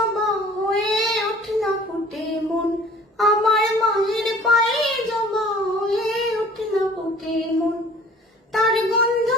জবা হয়ে ওঠে না ফুটে মন, আমার মায়ের পায়ে জবা হয়ে ওঠে না ফুটে মন। তার গন্ধ